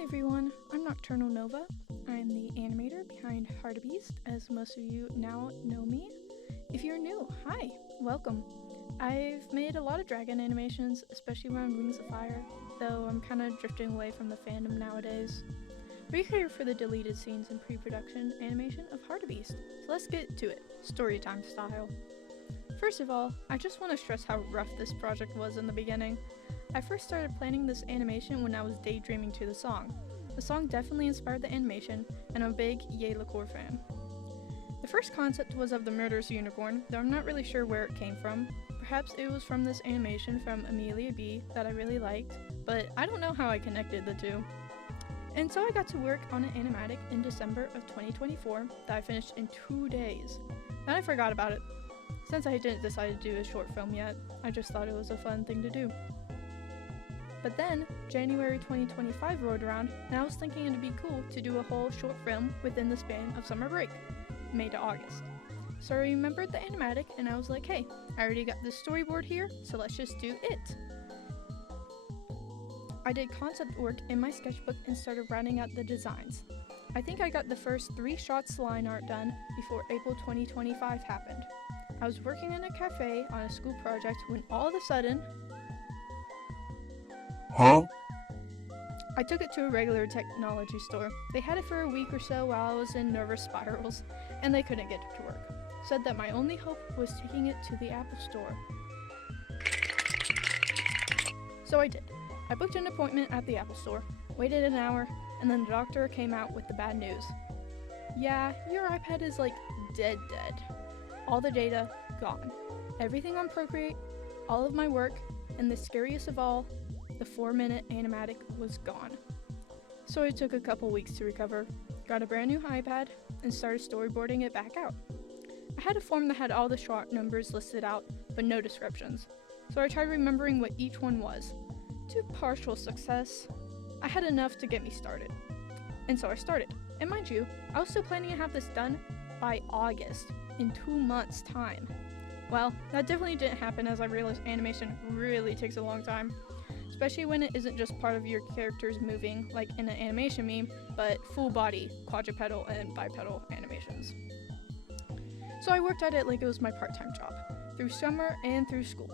Hi everyone, I'm Nocturnal Nova. I'm the animator behind Hartebeest, as most of you now know me. If you're new, hi, welcome. I've made a lot of dragon animations, especially around Wings of Fire, though I'm kind of drifting away from the fandom nowadays. We're here for the deleted scenes and pre-production animation of Hartebeest, so let's get to it, storytime style. First of all, I just want to stress how rough this project was in the beginning. I first started planning this animation when I was daydreaming to the song. The song definitely inspired the animation, and I'm a big Yay Liqueur fan. The first concept was of the murderous unicorn, though I'm not really sure where it came from. Perhaps it was from this animation from Amelia B that I really liked, but I don't know how I connected the two. And so I got to work on an animatic in December of 2024 that I finished in 2 days. Then I forgot about it. Since I didn't decide to do a short film yet, I just thought it was a fun thing to do. But then, January 2025 rolled around, and I was thinking it'd be cool to do a whole short film within the span of summer break, May to August. So I remembered the animatic, and I was like, hey, I already got this storyboard here, so let's just do it. I did concept work in my sketchbook and started writing out the designs. I think I got the first 3 shots line art done before April 2025 happened. I was working in a cafe on a school project when all of a sudden, I took it to a regular technology store. They had it for a week or so while I was in nervous spirals, and they couldn't get it to work. Said that my only hope was taking it to the Apple store. So I did. I booked an appointment at the Apple store, waited an hour, and then the doctor came out with the bad news. Yeah, your iPad is like dead. All the data, gone. Everything on Procreate, all of my work, and the scariest of all, the 4-minute animatic was gone. So it took a couple weeks to recover, got a brand new iPad, and started storyboarding it back out. I had a form that had all the shot numbers listed out, but no descriptions. So I tried remembering what each one was. To partial success, I had enough to get me started. And so I started. And mind you, I was still planning to have this done by August, in 2 months' time. Well, that definitely didn't happen as I realized animation really takes a long time. Especially when it isn't just part of your characters moving, like in an animation meme, but full body, quadrupedal, and bipedal animations. So I worked at it like it was my part-time job, through summer and through school.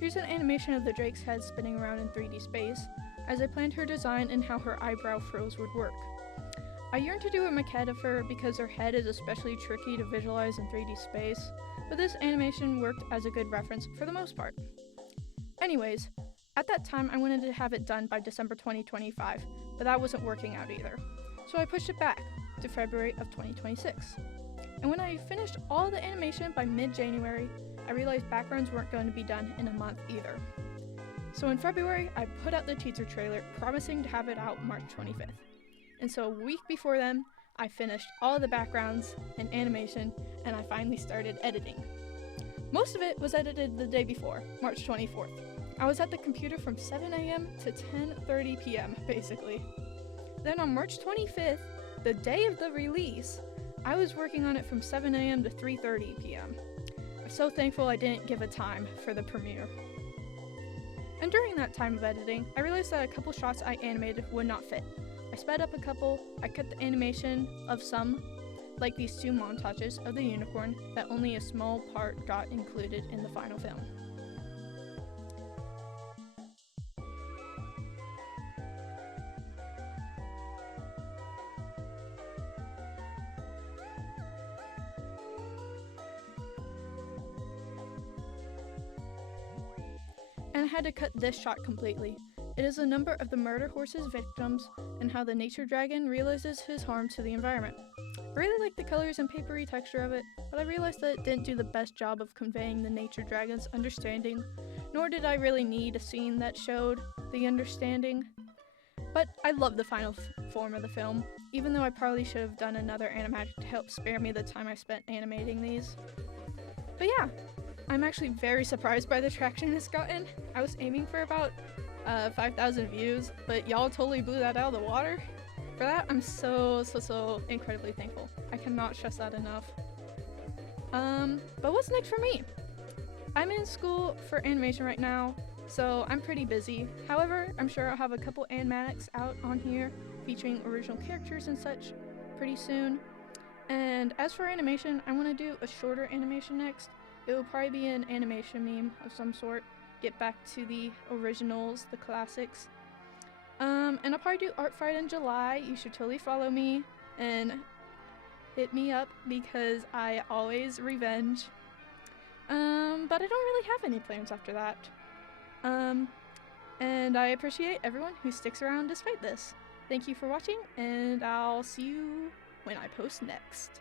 Here's an animation of the drake's head spinning around in 3D space, as I planned her design and how her eyebrow frills would work. I yearned to do a maquette of her because her head is especially tricky to visualize in 3D space, but this animation worked as a good reference for the most part. Anyways, at that time, I wanted to have it done by December 2025, but that wasn't working out either. So I pushed it back to February of 2026. And when I finished all the animation by mid-January, I realized backgrounds weren't going to be done in a month either. So in February, I put out the teaser trailer, promising to have it out March 25th. And so a week before then, I finished all the backgrounds and animation, and I finally started editing. Most of it was edited the day before, March 24th. I was at the computer from 7 a.m. to 10:30 p.m. basically. Then on March 25th, the day of the release, I was working on it from 7 a.m. to 3:30 p.m. I'm so thankful I didn't give a time for the premiere. And during that time of editing, I realized that a couple shots I animated would not fit. I sped up a couple, I cut the animation of some, like these 2 montages of the unicorn that only a small part got included in the final film. And I had to cut this shot completely. It is a number of the murder horse's victims and how the nature dragon realizes his harm to the environment. I really like the colors and papery texture of it, but I realized that it didn't do the best job of conveying the nature dragon's understanding, nor did I really need a scene that showed the understanding. But I love the final form of the film, even though I probably should have done another animatic to help spare me the time I spent animating these. But yeah, I'm actually very surprised by the traction it's gotten. I was aiming for about 5,000 views, but y'all totally blew that out of the water. For that, I'm so incredibly thankful. I cannot stress that enough. But what's next for me? I'm in school for animation right now, so I'm pretty busy. However, I'm sure I'll have a couple animatics out on here featuring original characters and such pretty soon. And as for animation, I want to do a shorter animation next. It will probably be an animation meme of some sort. Get back to the originals, the classics. And I'll probably do Art Fright in July. You should totally follow me and hit me up because I always revenge. But I don't really have any plans after that. And I appreciate everyone who sticks around despite this. Thank you for watching, and I'll see you when I post next.